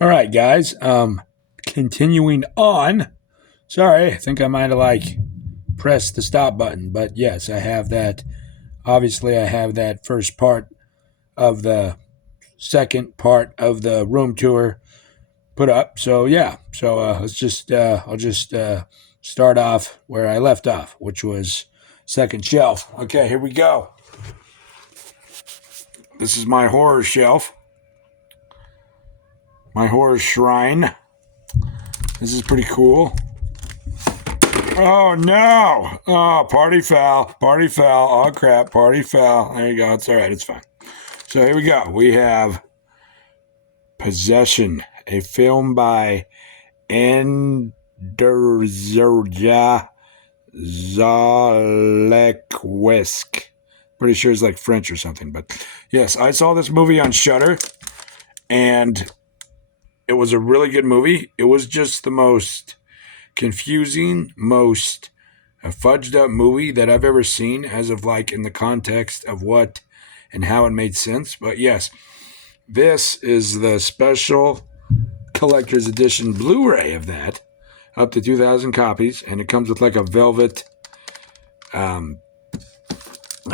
All right, guys. Continuing on. Sorry, I think I might have pressed the stop button, but yes, I have that. Obviously, I have that first part of the second part of the room tour put up. So yeah, let's just I'll just start off where I left off, which was second shelf. Okay, here we go. This is my horror shelf, my horror shrine. This is pretty cool. Oh no! Oh, party foul. Party foul. Oh crap. Party foul. There you go. It's all right. It's fine. So here we go. We have Possession, a film by Anderja Zalewski. Pretty sure it's like French or something. But yes, I saw this movie on Shudder, and it was a really good movie. It was just the most confusing, most fudged up movie that I've ever seen, as of in the context of what and how it made sense. But yes, this is the special collector's edition Blu-ray of that, up to 2,000 copies, and it comes with a velvet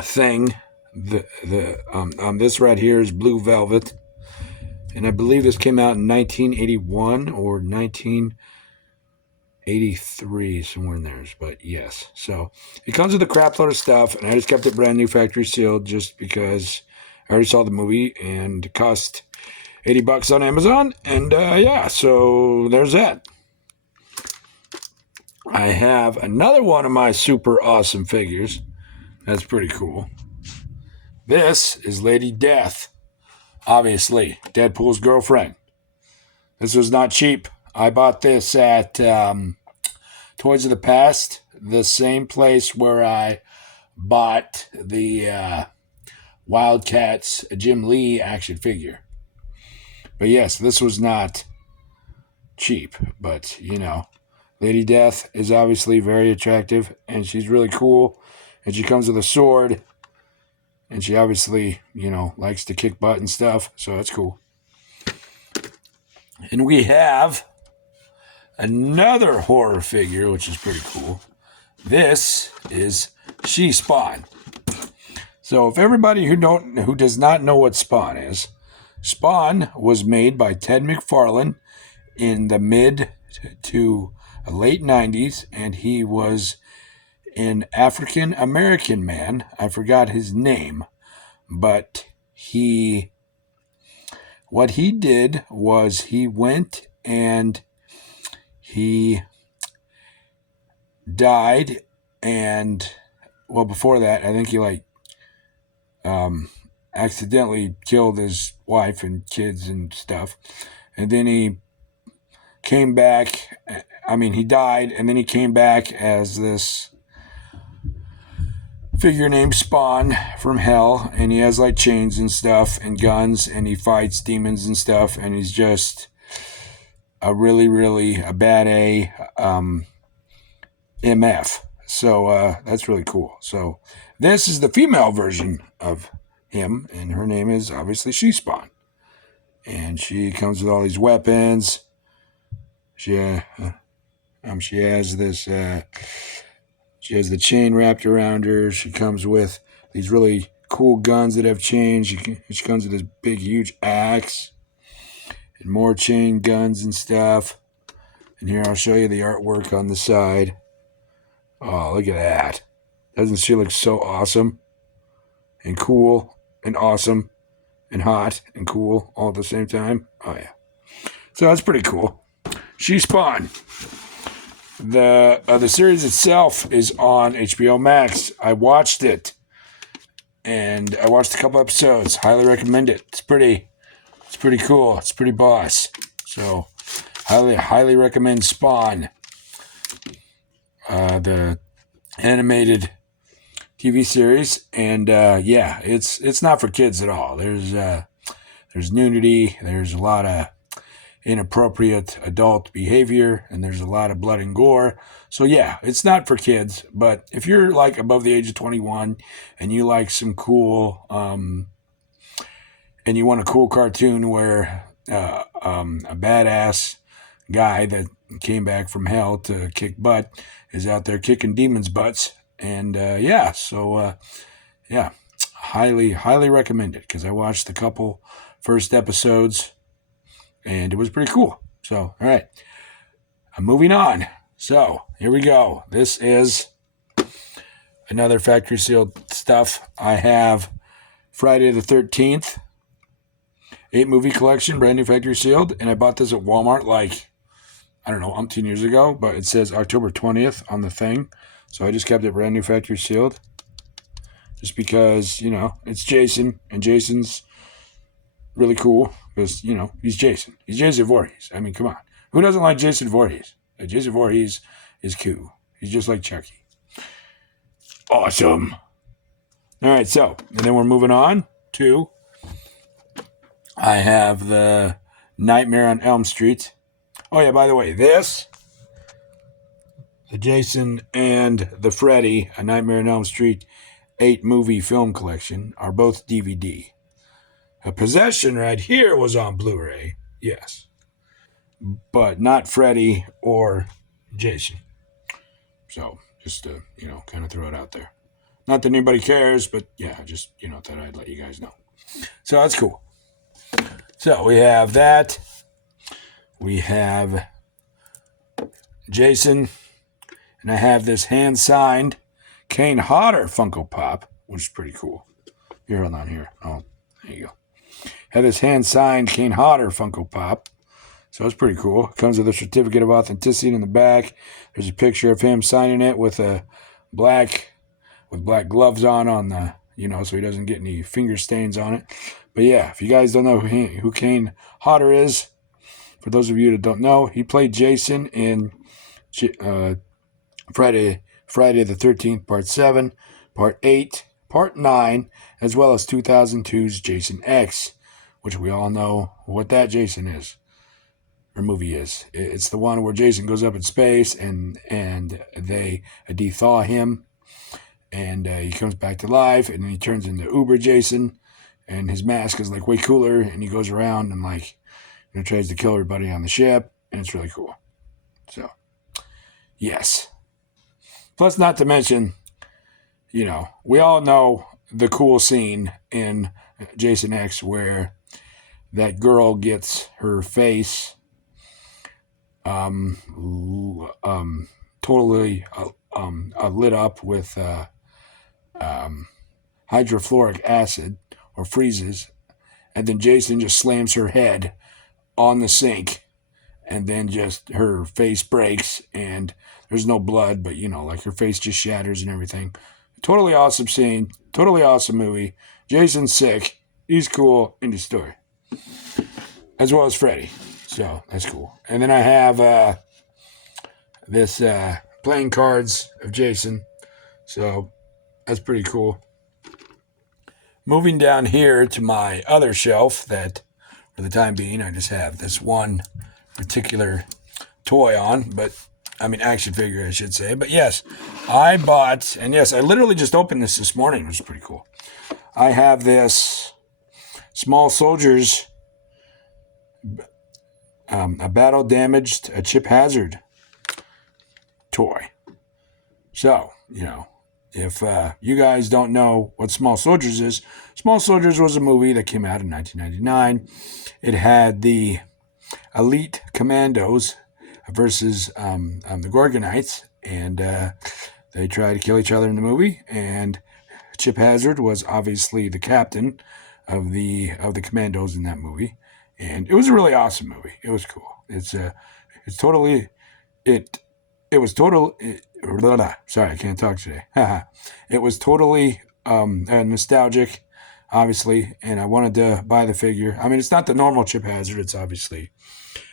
thing. This right here is blue velvet, and I believe this came out in 1981 or 1983, somewhere in there. But yes, so it comes with a crap load of stuff, and I just kept it brand new, factory sealed, just because I already saw the movie and it cost $80 on Amazon. And yeah, so there's that. I have another one of my super awesome figures. That's pretty cool. This is Lady Death, obviously Deadpool's girlfriend. This was not cheap. I bought this at Toys of the Past, the same place where I bought the Wildcats Jim Lee action figure. But yes, this was not cheap. But, Lady Death is obviously very attractive, and she's really cool. And she comes with a sword, and she obviously, likes to kick butt and stuff. So that's cool. And we have another horror figure, which is pretty cool. This is She-Spawn. So if everybody who does not know what Spawn is, Spawn was made by Ted McFarlane in the mid to late 90s, and he was an African American man. I forgot his name, but what he did was he went and he died, and before that, I think he accidentally killed his wife and kids and stuff, and then he came back. He died, and then he came back as this figure named Spawn from hell, and he has chains and stuff and guns, and he fights demons and stuff, and he's just a really, really a bad MF. So that's really cool. So this is the female version of him, and her name is obviously She-Spawn, and she comes with all these weapons. She has this. She has the chain wrapped around her. She comes with these really cool guns that have chains. She comes with this big, huge axe and more chain guns and stuff. And here I'll show you the artwork on the side. Oh, look at that. Doesn't she look so awesome and cool and awesome and hot and cool all at the same time? Oh, yeah. So that's pretty cool. She-Spawn. The series itself is on HBO Max. I watched it, and I watched a couple episodes. Highly recommend it. It's pretty cool. It's pretty boss. So, highly recommend Spawn, the animated TV series. And yeah, it's not for kids at all. There's nudity. There's a lot of inappropriate adult behavior, and there's a lot of blood and gore. So yeah, it's not for kids, but if you're above the age of 21 and you some cool and you want a cool cartoon where a badass guy that came back from hell to kick butt is out there kicking demons' butts. And yeah, so yeah, highly recommend it because I watched the couple first episodes and it was pretty cool. So, all right, I'm moving on. So, here we go. This is another factory sealed stuff. I have Friday the 13th, 8-movie collection, brand new factory sealed. And I bought this at Walmart like, I don't know, umpteen years ago, but it says October 20th on the thing. So I just kept it brand new factory sealed. Just because, you know, it's Jason, and Jason's really cool because, you know, he's Jason. He's Jason Voorhees. I mean, come on. Who doesn't like Jason Voorhees? Jason Voorhees is cool. He's just like Chucky. Awesome. All right, so, and then we're moving on to, I have the Nightmare on Elm Street. Oh, yeah, by the way, this, the Jason and the Freddy, A Nightmare on Elm Street 8-movie film collection, are both DVD. A Possession right here was on Blu-ray, yes, but not Freddy or Jason. So, just to, you know, kind of throw it out there. Not that anybody cares, but yeah, just, you know, thought I'd let you guys know. So that's cool. So we have that. We have Jason. And I have this hand-signed Kane Hodder Funko Pop, which is pretty cool. Here, hold on here. Oh, there you go. Have this hand-signed Kane Hodder Funko Pop. So it's pretty cool. It comes with a certificate of authenticity in the back. There's a picture of him signing it with black gloves on the, you know, so he doesn't get any finger stains on it. But yeah, if you guys don't know who Kane Hodder is, for those of you that don't know, he played Jason in Friday the 13th, Part 7, Part 8, Part 9, as well as 2002's Jason X, which we all know what that Jason is, or movie is. It's the one where Jason goes up in space and they thaw him, and he comes back to life, and then he turns into Uber Jason, and his mask is like way cooler, and he goes around and like, you know, tries to kill everybody on the ship, and it's really cool. So, yes. Plus, not to mention, you know, we all know the cool scene in Jason X where that girl gets her face totally lit up with hydrofluoric acid, or freezes, and then Jason just slams her head on the sink, and then just her face breaks, and there's no blood, but, you know, like her face just shatters and everything. Totally awesome scene. Totally awesome movie. Jason's sick. He's cool in the story. As well as Freddy. So, that's cool. And then I have this playing cards of Jason. So, that's pretty cool. Moving down here to my other shelf that, for the time being, I just have this one particular toy on, but, I mean, action figure, I should say. But yes, I bought, and yes, I literally just opened this morning, which is pretty cool. I have this Small Soldiers, a battle-damaged Chip Hazard toy. So, you know, if you guys don't know what Small Soldiers is, Small Soldiers was a movie that came out in 1999. It had the elite commandos versus the Gorgonites, and they try to kill each other in the movie. And Chip Hazard was obviously the captain of the commandos in that movie, and it was a really awesome movie. It was cool. Sorry, I can't talk today. It was totally nostalgic, obviously, and I wanted to buy the figure. I mean, it's not the normal Chip Hazard. It's obviously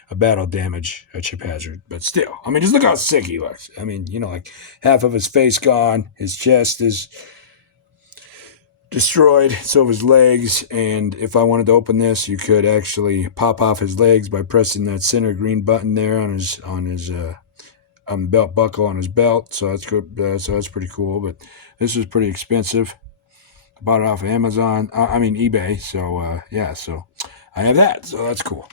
a battle damage Chip Hazard, but still, I mean, just look how sick he looks. I mean, you know, like half of his face gone, his chest is destroyed, so his legs, and if I wanted to open this, you could actually pop off his legs by pressing that center green button there on his belt buckle on his belt. So that's good. So that's pretty cool. But this was pretty expensive. I bought it off of Amazon. I mean eBay. So yeah. So I have that. So that's cool.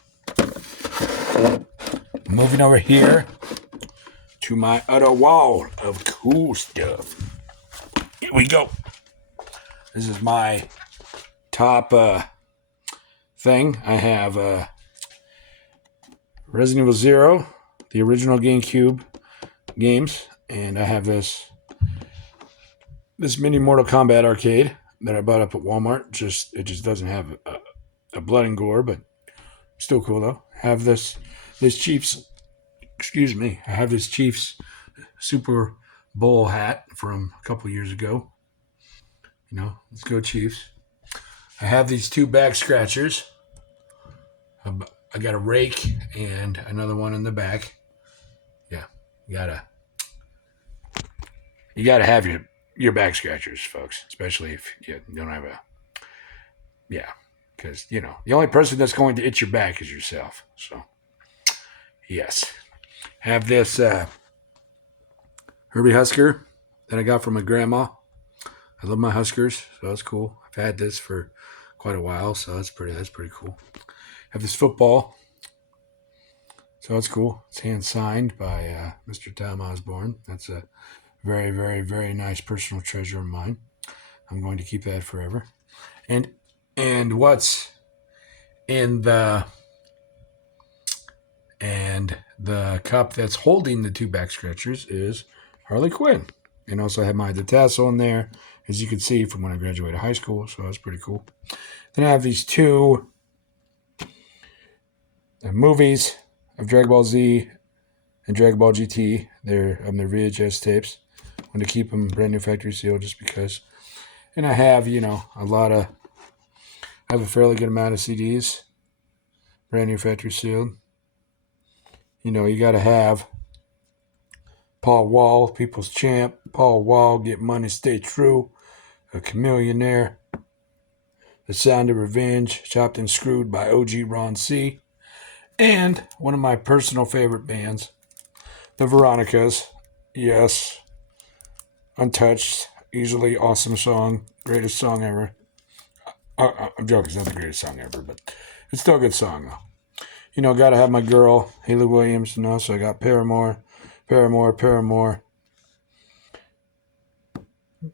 Moving over here to my other wall of cool stuff. Here we go. This is my top thing. I have Resident Evil 0, the original GameCube games, and I have this mini Mortal Kombat arcade that I bought up at Walmart. It just doesn't have a blood and gore, but still cool though. I have this Chiefs. Excuse me. I have this Chiefs Super Bowl hat from a couple years ago. You know, let's go Chiefs. I have these two back scratchers. I got a rake and another one in the back. Yeah, you gotta have your back scratchers, folks, especially if you don't have because you know the only person that's going to itch your back is yourself. So yes, have this Herbie Husker that I got from my grandma. I love my Huskers, so that's cool. I've had this for quite a while, so that's pretty cool. Have this football, so that's cool. It's hand signed by Mr. Tom Osborne. That's a very, very, very nice personal treasure of mine. I'm going to keep that forever. And what's in the cup that's holding the two back scratchers is Harley Quinn. And also I have my tassel in there, as you can see from when I graduated high school, so that's pretty cool. Then I have these two movies of Dragon Ball Z and Dragon Ball GT. They're their VHS tapes. I'm going to keep them brand new factory sealed just because. And I have, I have a fairly good amount of CDs, brand new factory sealed. You got to have Paul Wall, People's Champ, Paul Wall, Get Money, Stay True, A Chameleonaire, The Sound of Revenge, Chopped and Screwed by OG Ron C., and one of my personal favorite bands, the Veronicas. Yes, Untouched, easily awesome song, greatest song ever. I'm joking, it's not the greatest song ever, but it's still a good song, though. Gotta have my girl, Hayley Williams, so I got Paramore.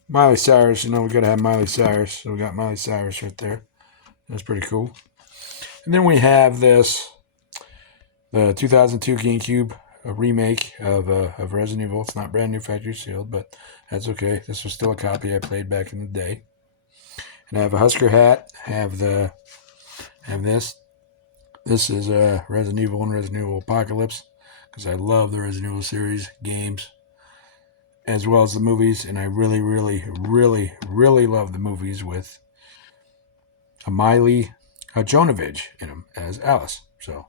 Miley Cyrus, we gotta have Miley Cyrus, so we got Miley Cyrus right there. That's pretty cool. And then we have the 2002 GameCube remake of Resident Evil. It's not brand new factory sealed, but that's okay. This was still a copy I played back in the day. And I have a Husker hat. I have this. This is Resident Evil and Resident Evil Apocalypse, because I love the Resident Evil series games as well as the movies, and I really, really, really, really love the movies with Miley Jovovich in them as Alice. So,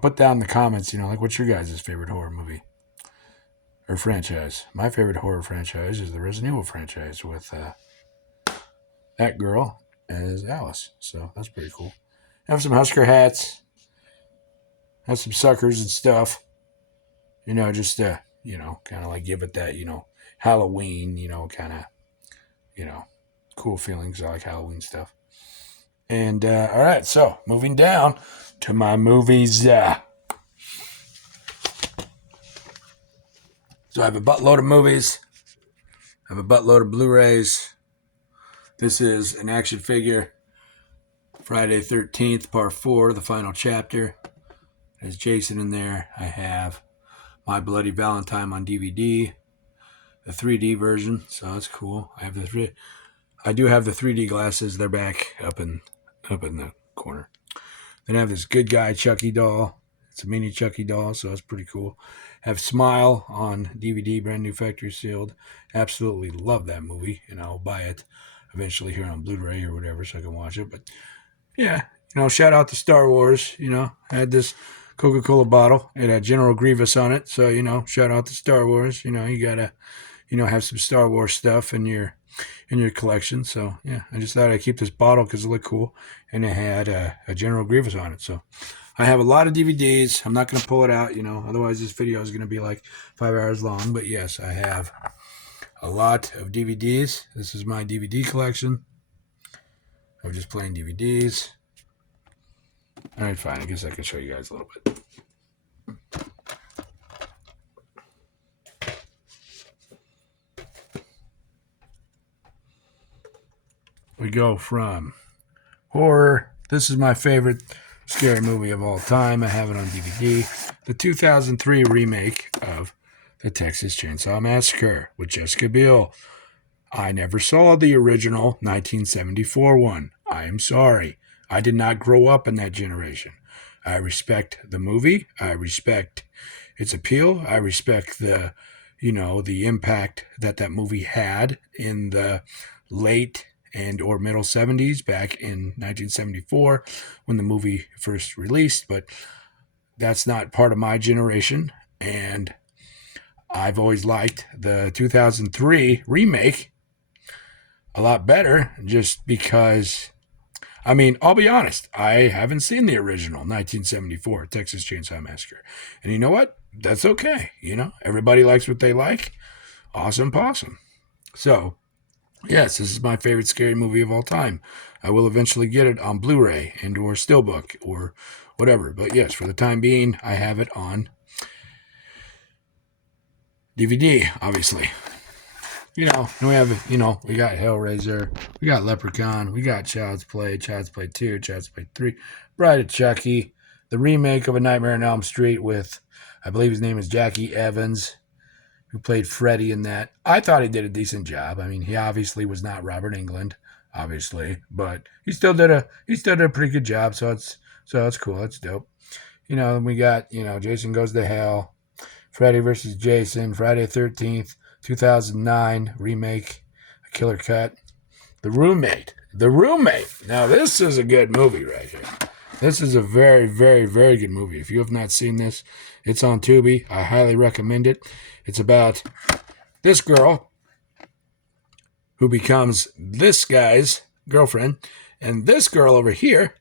put down in the comments, what's your guys' favorite horror movie or franchise? My favorite horror franchise is the Resident Evil franchise with that girl as Alice. So that's pretty cool. Have some Husker hats. Have some suckers and stuff. Just, kind of like give it that, Halloween, kind of, cool feelings. I like Halloween stuff. And, all right, so moving down to my movies. So I have a buttload of movies. I have a buttload of Blu-rays. This is an action figure. Friday 13th, part 4, the final chapter. There's Jason in there. I have My Bloody Valentine on DVD, the 3D version, so that's cool. I do have the 3D glasses. They're back up in the corner. Then I have this Good Guy Chucky doll. It's a mini Chucky doll, so that's pretty cool. I have Smile on DVD, brand new factory sealed. Absolutely love that movie, and I'll buy it eventually here on Blu-ray or whatever so I can watch it. But yeah, shout out to Star Wars. I had this Coca-Cola bottle. It had General Grievous on it, so shout out to Star Wars. You gotta have some Star Wars stuff in your collection. So yeah, I just thought I'd keep this bottle because it looked cool, and it had a General Grievous on it. So I have a lot of DVDs. I'm not going to pull it out, otherwise this video is going to be like 5 hours long. But yes, I have a lot of DVDs. This is my DVD collection of just plain DVDs. All right, fine. I guess I can show you guys a little bit. We go from horror. This is my favorite scary movie of all time. I have it on DVD. The 2003 remake of The Texas Chainsaw Massacre with Jessica Biel. I never saw the original 1974 one. I am sorry. I did not grow up in that generation. I respect the movie. I respect its appeal. I respect the impact that movie had in the late and or middle 70s back in 1974 when the movie first released, but that's not part of my generation, and I've always liked the 2003 remake a lot better just because, I mean, I'll be honest, I haven't seen the original 1974 Texas Chainsaw Massacre. And you know what? That's okay. Everybody likes what they like. Awesome possum. So, yes, this is my favorite scary movie of all time. I will eventually get it on Blu-ray and or Steelbook or whatever. But yes, for the time being, I have it on DVD, obviously. We have, we got Hellraiser, we got Leprechaun, we got Child's Play 2, Child's Play 3, Bride of Chucky, the remake of A Nightmare on Elm Street with, I believe his name is Jackie Evans, who played Freddy in that. I thought he did a decent job. I mean, he obviously was not Robert Englund, obviously, but he still did a pretty good job. So it's cool. That's dope. We got, Jason Goes to Hell, Freddy versus Jason, Friday the 13th, 2009 remake, A Killer Cut, The Roommate. Now this is a good movie right here. This is a very, very, very good movie. If you have not seen this, it's on Tubi. I highly recommend it. It's about this girl who becomes this guy's girlfriend, and this girl over here,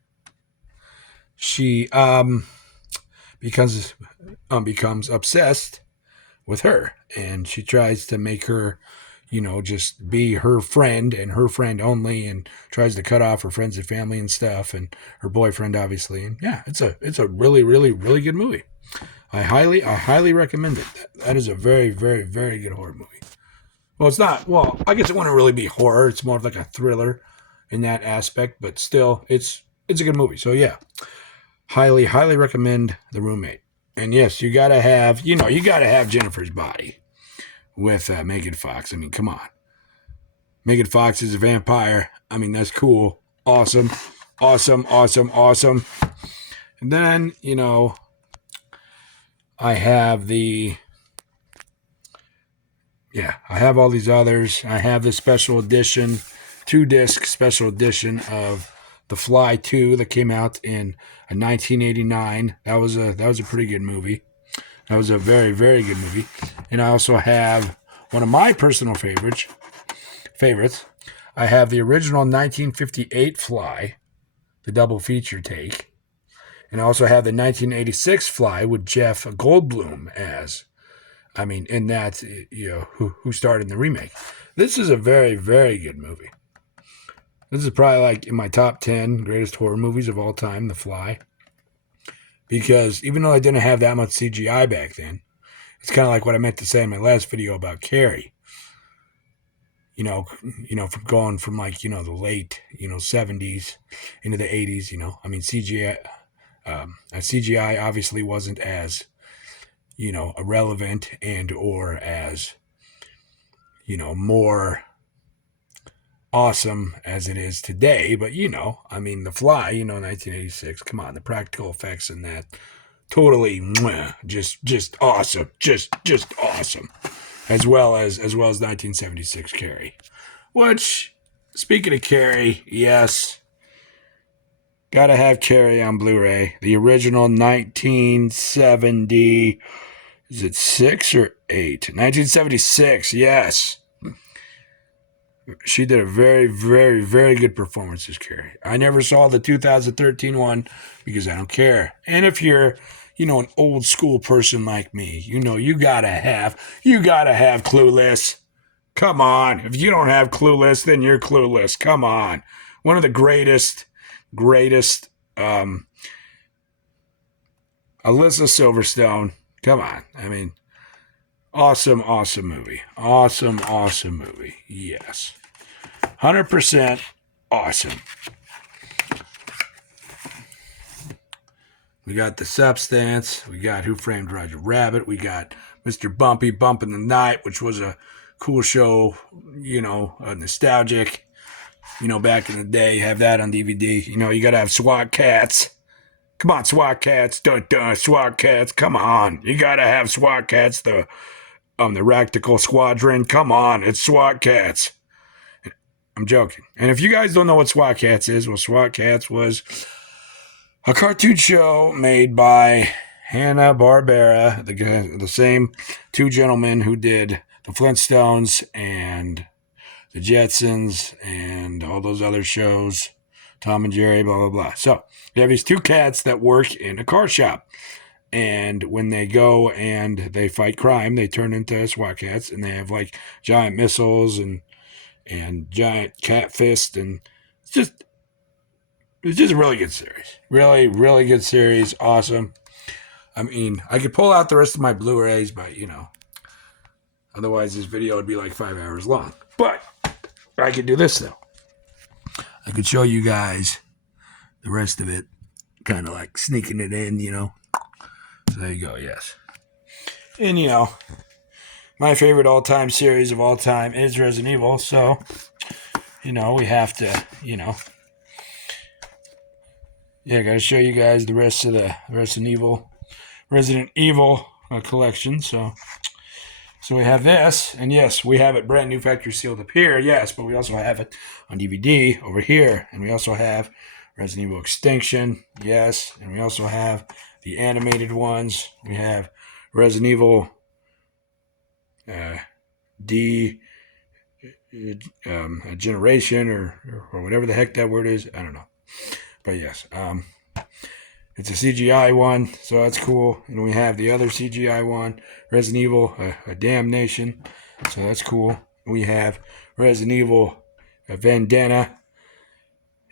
she becomes obsessed with her, and she tries to make her just be her friend and her friend only, and tries to cut off her friends and family and stuff, and her boyfriend obviously. And yeah, it's a really, really, really good movie. I highly recommend it. That is a very, very, very good horror movie. Well, it's not, I guess it wouldn't really be horror. It's more of like a thriller in that aspect, but still it's a good movie. So yeah, highly, highly recommend The Roommate. And yes, you gotta have Jennifer's body with Megan Fox. I mean, come on. Megan Fox is a vampire. I mean, that's cool. Awesome. Awesome, awesome, awesome. And then, I have I have all these others. I have the special edition, 2-disc special edition of The Fly 2 that came out in 1989. That was a pretty good movie. That was a very, very good movie. And I also have one of my personal favorites. I have the original 1958 Fly, the double feature take. And I also have the 1986 Fly with Jeff Goldblum as, in that, who starred in the remake. This is a very, very good movie. This is probably like in my top 10 greatest horror movies of all time, The Fly. Because even though I didn't have that much CGI back then, it's kind of like what I meant to say in my last video about Carrie. From going from like, the late, 70s into the 80s, CGI obviously wasn't as, irrelevant and or as, more awesome as it is today. But, The Fly, 1986, come on, the practical effects in that, totally just awesome, just awesome. As well as 1976 Carrie. Which, speaking of Carrie, yes, gotta have Carrie on Blu-ray. The original 1970, is it 6 or 8? 1976, yes. She did a very, very, very good performance as Carrie. I never saw the 2013 one because I don't care. And if you're an old school person like me, you gotta have Clueless. Come on. If you don't have Clueless, then you're clueless. Come on. One of the greatest Alyssa Silverstone. Come on. I mean, awesome, awesome movie. Awesome, awesome movie. Yes. 100% awesome. We got The Substance. We got Who Framed Roger Rabbit. We got Mr. Bumpy Bump in the Night, which was a cool show, nostalgic. Back in the day, have that on DVD. You got to have SWAT Cats. Come on, SWAT Cats. Dun, dun, SWAT Cats. Come on. You got to have SWAT Cats. The Ractical Squadron. Come on. It's SWAT Cats. I'm joking. And if you guys don't know what SWAT Cats is, well, SWAT Cats was a cartoon show made by Hanna-Barbera, the same two gentlemen who did the Flintstones and the Jetsons and all those other shows, Tom and Jerry, blah, blah, blah. So you have these two cats that work in a car shop. And when they go and they fight crime, they turn into SWAT cats, and they have like giant missiles and giant cat fists, and it's just a really good series. Really, really good series. Awesome. I mean, I could pull out the rest of my Blu-rays, but otherwise this video would be like 5 hours long. But I could do this though. I could show you guys the rest of it, kind of like sneaking it in, So there you go, yes. And, my favorite all-time series of all time is Resident Evil, so, we have to, I gotta show you guys the rest of the Resident Evil collection, so we have this, and yes, we have it brand new factory sealed up here, yes, but we also have it on DVD over here, and we also have Resident Evil Extinction, yes, and we also have the animated ones. We have Resident Evil Generation or whatever the heck that word is. I don't know. But yes, it's a CGI one, so that's cool. And we have the other CGI one, Resident Evil a Damnation, so that's cool. We have Resident Evil Vendetta,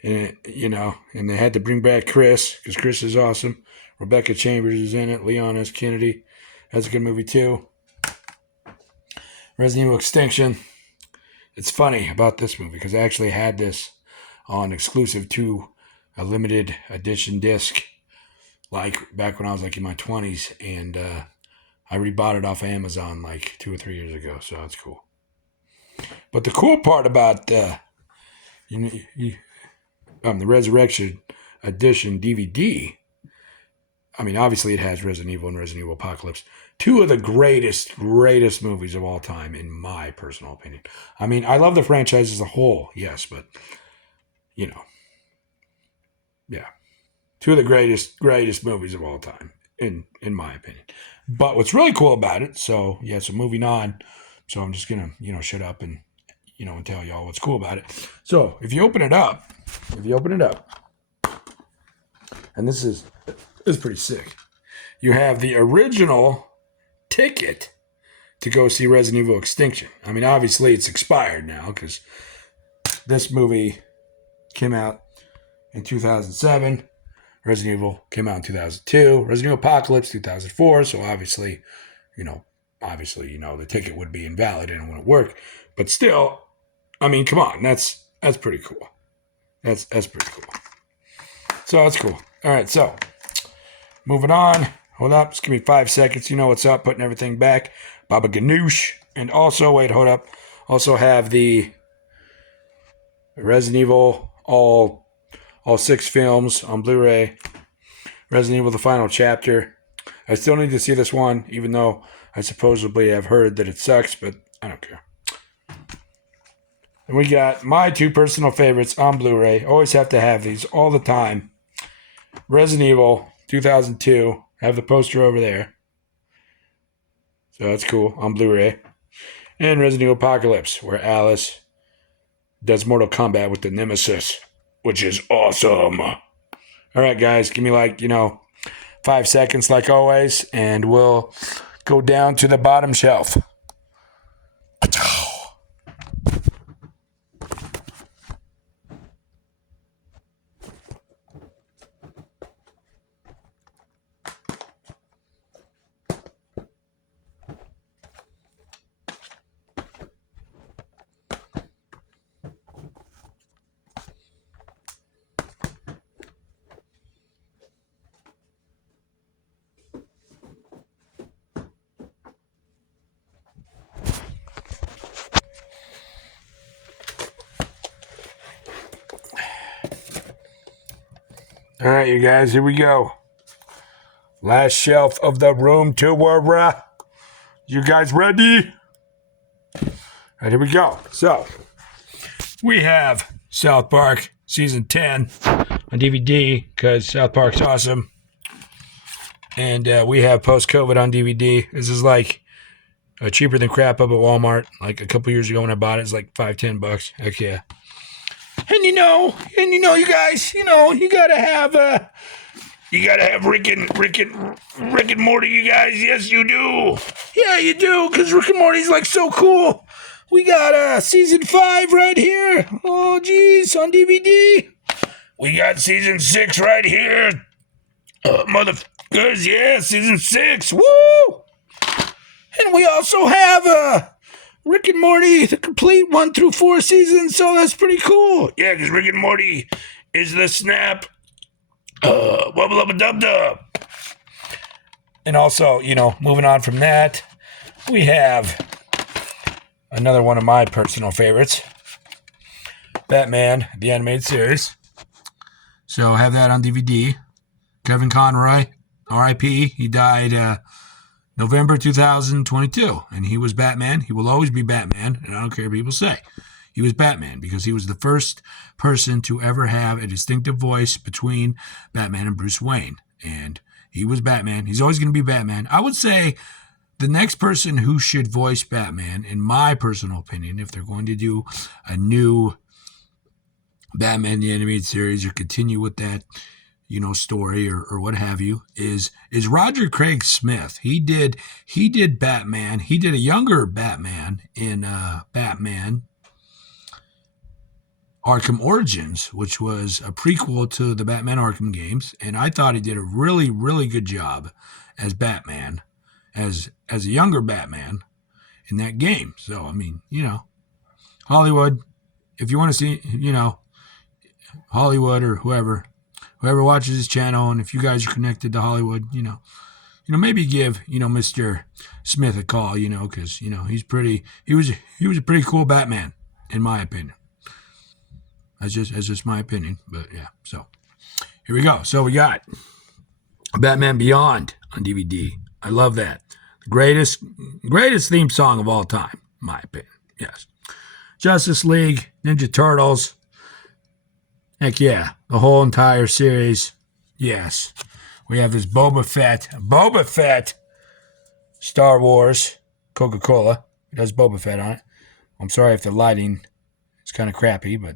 and and they had to bring back Chris because Chris is awesome. Rebecca Chambers is in it. Leon S. Kennedy. That's a good movie too. Resident Evil Extinction. It's funny about this movie because I actually had this on exclusive to a limited edition disc, like back when I was like in my 20s, and I rebought it off of Amazon like 2 or 3 years ago, so that's cool. But the cool part about the Resurrection Edition DVD, I mean, obviously it has Resident Evil and Resident Evil Apocalypse, two of the greatest movies of all time, in my personal opinion. I mean, I love the franchise as a whole, yes, but, yeah. Two of the greatest movies of all time, in my opinion. But what's really cool about it, so moving on, so I'm just going to, shut up and, and tell y'all what's cool about it. So, if you open it up, and this is pretty sick. You have the original ticket to go see Resident Evil Extinction. I mean, obviously it's expired now because this movie came out in 2007. Resident Evil came out in 2002. Resident Evil Apocalypse 2004. So obviously, the ticket would be invalid and it wouldn't work. But still, I mean, come on, that's pretty cool. That's pretty cool. So that's cool. All right, so moving on. Hold up. Just give me 5 seconds. You know what's up. Putting everything back. Baba Ganoush. And also, wait, hold up. Also have the Resident Evil, all 6 films on Blu-ray. Resident Evil, The Final Chapter. I still need to see this one, even though I supposedly have heard that it sucks, but I don't care. And we got my 2 personal favorites on Blu-ray. Always have to have these all the time. Resident Evil 2002. I have the poster over there. So that's cool, on Blu-ray. And Resident Evil Apocalypse, where Alice does Mortal Kombat with the Nemesis, which is awesome. All right, guys, give me 5 seconds like always, and we'll go down to the bottom shelf. All right, you guys, here we go. Last shelf of the room tour. You guys ready? All right, here we go. So, we have South Park Season 10 on DVD because South Park's awesome. And we have Post-COVID on DVD. This is like cheaper than crap up at Walmart. Like a couple years ago when I bought it, it's like $5-10. Heck yeah. And you know, you guys, you gotta have Rick and Morty, you guys. Yes, you do. Yeah, you do, because Rick and Morty's like so cool. We got season 5 right here. Oh, geez, on DVD. We got season 6 right here. Motherfuckers, yeah, season 6. Woo! And we also have Rick and Morty, the complete 1 through 4 seasons, so that's pretty cool. Yeah, because Rick and Morty is the snap. Wubba lubba dub dub. And also, moving on from that, we have another one of my personal favorites, Batman, the animated series. So I have that on DVD. Kevin Conroy, R.I.P. He died November 2022, and he was Batman. He will always be Batman, and I don't care what people say. He was Batman because he was the first person to ever have a distinctive voice between Batman and Bruce Wayne. And he was Batman. He's always going to be Batman. I would say the next person who should voice Batman, in my personal opinion, if they're going to do a new Batman the Animated Series or continue with that, story or what have you, is Roger Craig Smith. He did Batman. He did a younger Batman in Batman Arkham Origins, which was a prequel to the Batman Arkham games, and I thought he did a really, really good job as Batman, as a younger Batman in that game. So, I mean, Hollywood, if you want to see, Hollywood or whoever watches this channel, and if you guys are connected to Hollywood, maybe give, Mr. Smith a call, because, he was a pretty cool Batman, in my opinion. That's just my opinion, but yeah. So here we go. So we got Batman Beyond on DVD. I love that. The greatest theme song of all time, in my opinion. Yes. Justice League, Ninja Turtles. Heck yeah. The whole entire series. Yes. We have this Boba Fett. Star Wars. Coca-Cola. It has Boba Fett on it. I'm sorry if the lighting is kind of crappy, but,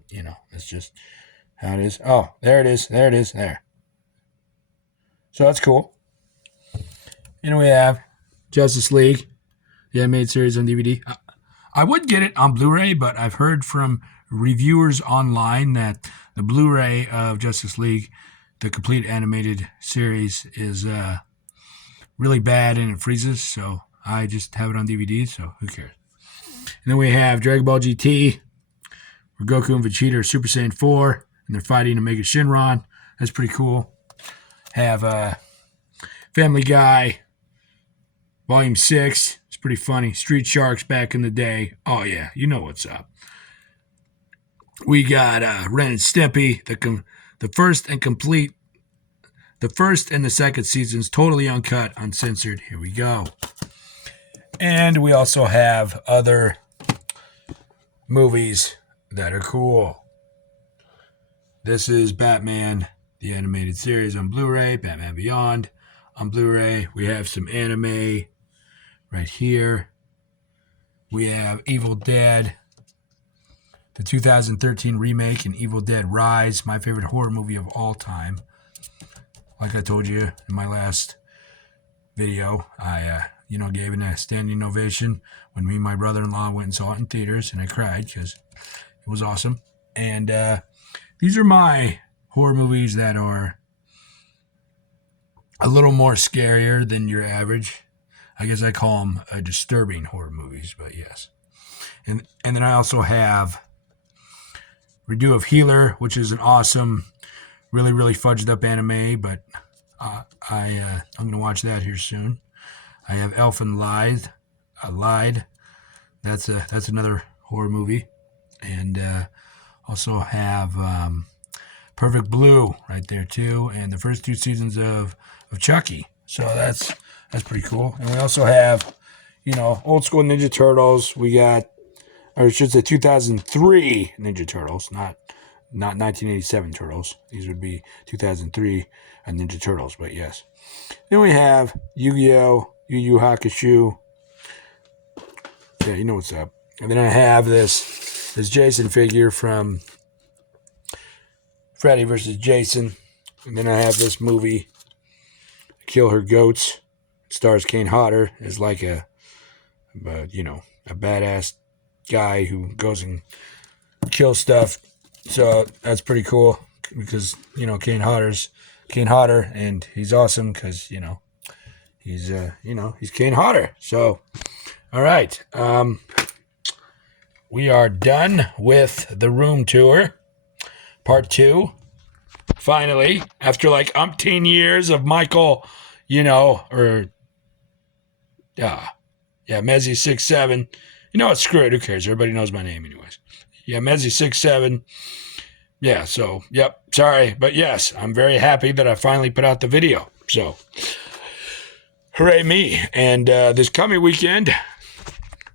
that's just how it is. Oh, there it is. There. So that's cool. And we have Justice League, the animated series on DVD. I would get it on Blu-ray, but I've heard from reviewers online that the Blu-ray of Justice League, the complete animated series, is really bad and it freezes, so I just have it on DVD, so who cares? And then we have Dragon Ball GT, where Goku and Vegeta are Super Saiyan 4, and they're fighting Omega Shenron. That's pretty cool. Have Family Guy, Volume 6. It's pretty funny. Street Sharks back in the day. Oh, yeah, you know what's up. We got Ren and Stimpy, the first and the second seasons, totally uncut, uncensored. Here we go. And we also have other movies that are cool. This is Batman, the animated series on Blu-ray, Batman Beyond on Blu-ray. We have some anime right here. We have Evil Dead, the 2013 remake, and Evil Dead Rise, my favorite horror movie of all time. Like I told you in my last video, I gave it a standing ovation when me and my brother-in-law went and saw it in theaters, and I cried because it was awesome. And these are my horror movies that are a little more scarier than your average. I guess I call them disturbing horror movies, but yes. And then I also have Redo of Healer, which is an awesome, really, really fudged up anime, but I'm going to watch that here soon. I have Elfen Lied. That's another horror movie. And also have Perfect Blue right there too, and the first 2 seasons of Chucky. So that's pretty cool. And we also have, old school Ninja Turtles. We got, or I should say 2003 Ninja Turtles, not 1987 Turtles. These would be 2003 Ninja Turtles, but yes. Then we have Yu-Gi-Oh!, Yu Yu Hakusho. Yeah, you know what's up. And then I have this Jason figure from Freddy vs. Jason. And then I have this movie, Kill Her Goats. It stars Kane Hodder as like a badass guy who goes and kills stuff. So that's pretty cool because, Kane Hodder, and he's awesome because, he's Kane Hodder. So, all right. We are done with the room tour, part 2. Finally, after like umpteen years of Michael, Mezzy 67. Screw it. Who cares? Everybody knows my name anyways. Yeah, Mezzy 67. Yeah, so, yep, sorry. But yes, I'm very happy that I finally put out the video. So, hooray me. And this coming weekend,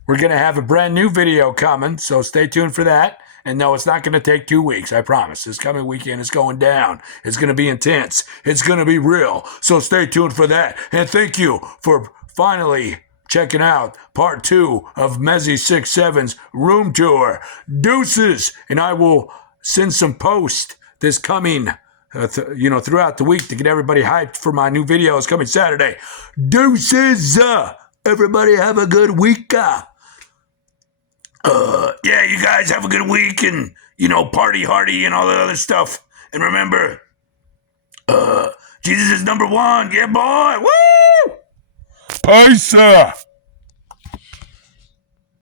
we're going to have a brand new video coming, so stay tuned for that. And no, it's not going to take 2 weeks, I promise. This coming weekend is going down. It's going to be intense. It's going to be real. So stay tuned for that. And thank you for finally checking out part 2 of Mezzy 67's room tour. Deuces! And I will send some posts this coming, throughout the week to get everybody hyped for my new videos coming Saturday. Deuces! Everybody have a good week. Yeah, you guys have a good week and, party hardy and all that other stuff. And remember, Jesus is number 1. Yeah, boy. Woo! Peace.